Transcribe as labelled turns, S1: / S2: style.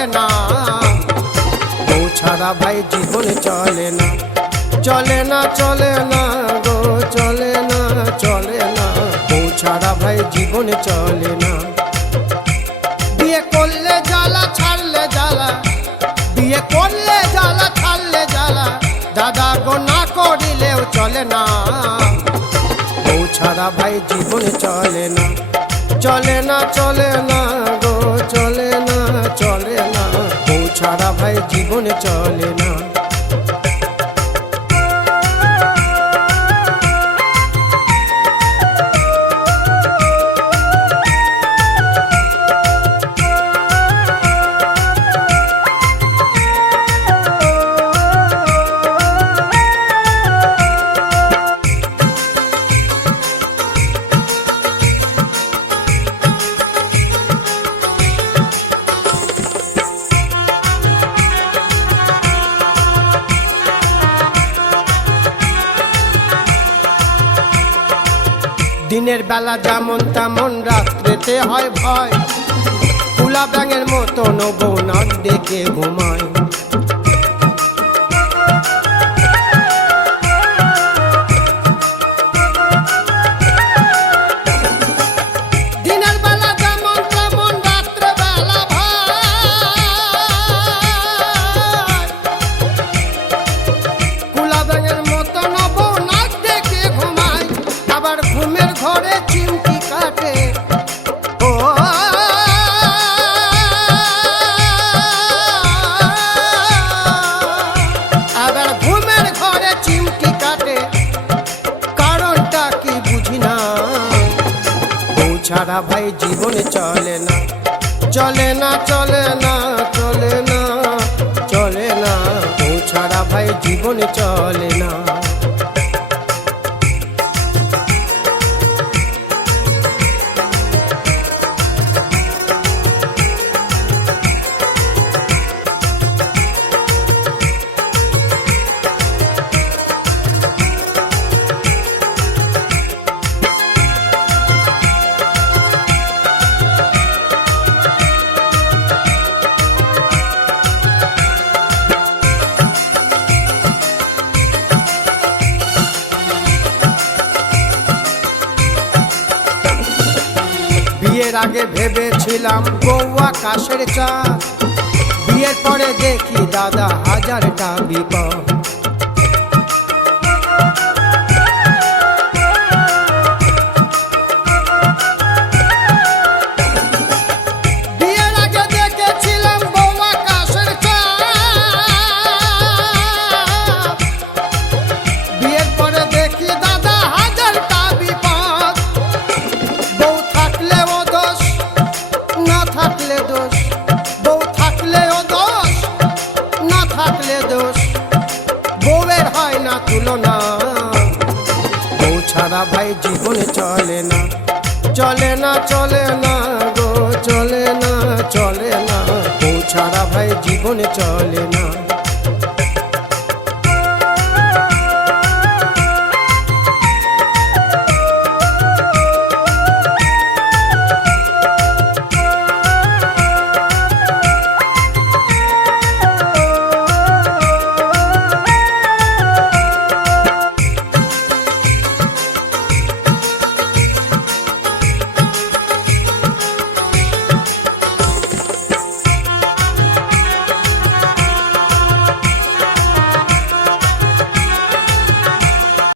S1: চলে না। বউ ছাড়া ভাই জীবন চলে না। চলে না চলে না গো, চলে না চলে না। বউ ছাড়া ভাই জীবন চলে না। বিয়ে করলে জ্বালা, ছাড়লে জ্বালা। বিয়ে করলে জ্বালা, ছাড়লে জ্বালা। দাদা গো না করিলেও চলে না। ছাড়া ভাই জীবন চলে না। চলে না চলে না গো, চলে না, চলে ছাড়া ভাই জীবন চলে না। দিনের বেলা যেমন তেমন রাত্রেতে হয় ভয়। তুলা ব্যাঙের মতো নবৌ নাক ডেকে ঘুমায়। ছাড়া ভাই জীবনে চলে না। চলে না চলে না চলে না চলে না। বউ ছাড়া ভাই জীবনে চলে বিয়ের আগে ভেবেছিলাম বউ কাশের চা বিয়ের পরে দেখি দাদা হাজারটা বিপদ। থাকলে দোষ, বউ থাকলেও দোষ, না থাকলে দোষ, বউয়ের হয় না তুলনা। বউ ছাড়া ভাই জীবনে চলে না চলে না চলে না গো, চলে না চলে না। বউ ছাড়া ভাই জীবনে চলে না।